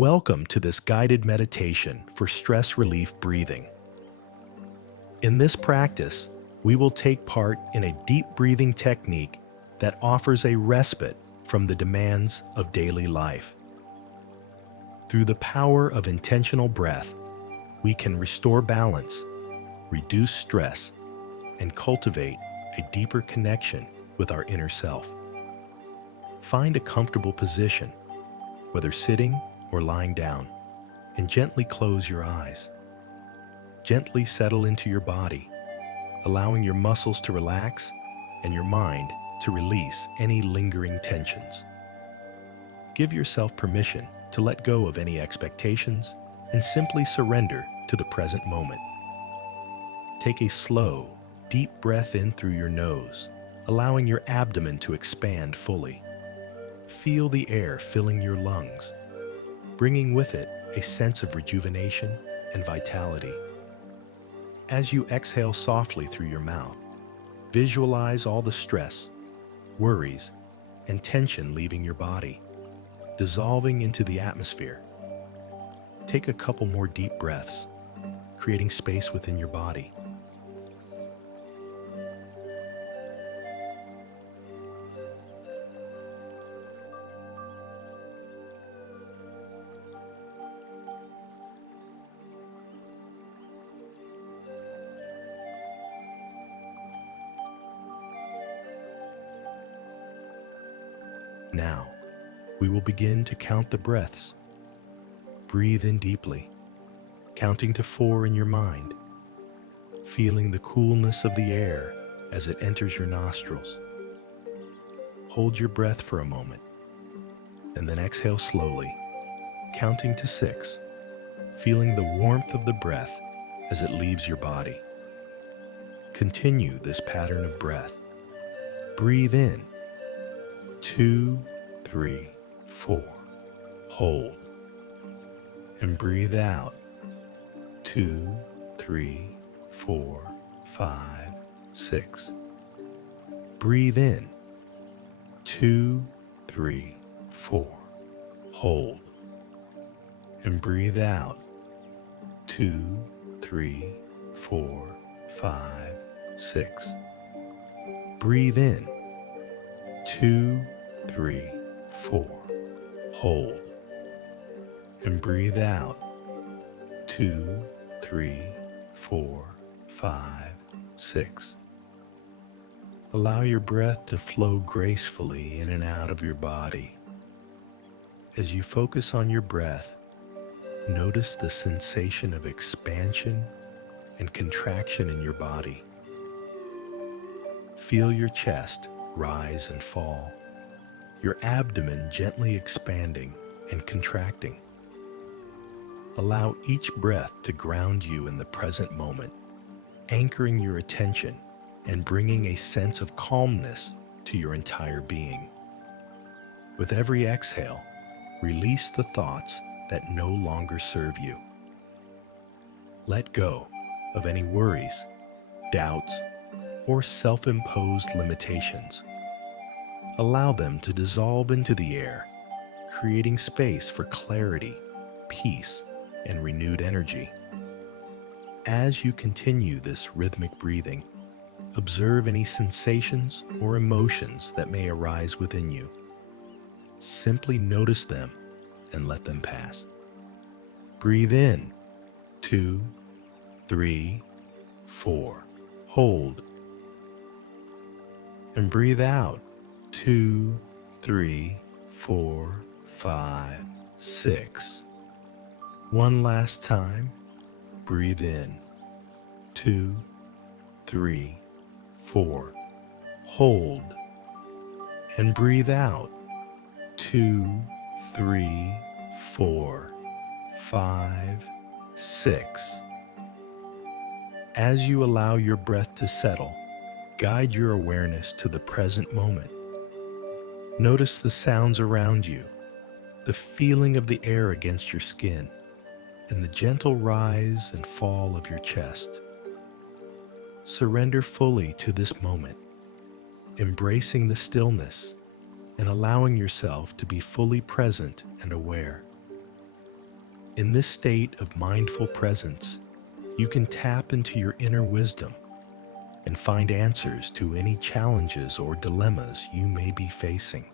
Welcome to this guided meditation for stress relief breathing. In this practice, we will take part in a deep breathing technique that offers a respite from the demands of daily life. Through the power of intentional breath, we can restore balance, reduce stress, and cultivate a deeper connection with our inner self. Find a comfortable position, whether sitting or lying down, and gently close your eyes. Gently settle into your body, allowing your muscles to relax and your mind to release any lingering tensions. Give yourself permission to let go of any expectations and simply surrender to the present moment. Take a slow, deep breath in through your nose, allowing your abdomen to expand fully. Feel the air filling your lungs, bringing with it a sense of rejuvenation and vitality. As you exhale softly through your mouth, visualize all the stress, worries, and tension leaving your body, dissolving into the atmosphere. Take a couple more deep breaths, creating space within your body. Now, we will begin to count the breaths. Breathe in deeply, counting to 4 in your mind, feeling the coolness of the air as it enters your nostrils. Hold your breath for a moment, and then exhale slowly, counting to 6, feeling the warmth of the breath as it leaves your body. Continue this pattern of breath. Breathe in, 2, 3, 4. Hold. And breathe out, 2, 3, 4, 5, 6. Breathe in, 2, 3, 4. Hold. And breathe out, 2, 3, 4, 5, 6. Breathe in, 2, 3, 4. Hold. And breathe out, 2, 3, 4, 5, 6. Allow your breath to flow gracefully in and out of your body. As you focus on your breath, notice the sensation of expansion and contraction in your body. Feel your chest rise and fall, your abdomen gently expanding and contracting. Allow each breath to ground you in the present moment, anchoring your attention and bringing a sense of calmness to your entire being. With every exhale, release the thoughts that no longer serve you. Let go of any worries, doubts, or self-imposed limitations. Allow them to dissolve into the air, creating space for clarity, peace, and renewed energy. As you continue this rhythmic breathing, observe any sensations or emotions that may arise within you. Simply notice them and let them pass. Breathe in, 2, 3, 4. Hold. And breathe out, 2, 3, 4, 5, 6. One last time. Breathe in, 2, 3, 4. Hold. And breathe out, 2, 3, 4, 5, 6. As you allow your breath to settle, guide your awareness to the present moment. Notice the sounds around you, the feeling of the air against your skin, and the gentle rise and fall of your chest. Surrender fully to this moment, embracing the stillness and allowing yourself to be fully present and aware. In this state of mindful presence, you can tap into your inner wisdom and find answers to any challenges or dilemmas you may be facing.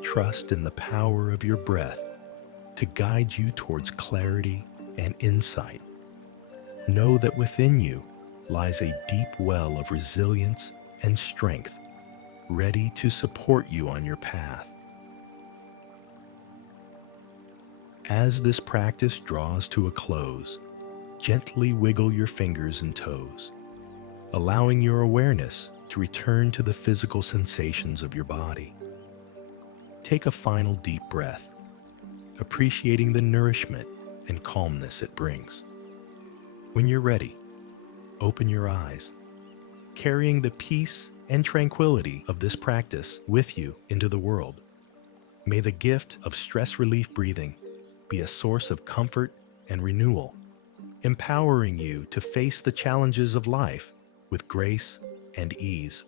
Trust in the power of your breath to guide you towards clarity and insight. Know that within you lies a deep well of resilience and strength, ready to support you on your path. As this practice draws to a close, gently wiggle your fingers and toes, allowing your awareness to return to the physical sensations of your body. Take a final deep breath, appreciating the nourishment and calmness it brings. When you're ready, open your eyes, carrying the peace and tranquility of this practice with you into the world. May the gift of stress relief breathing be a source of comfort and renewal, empowering you to face the challenges of life with grace and ease.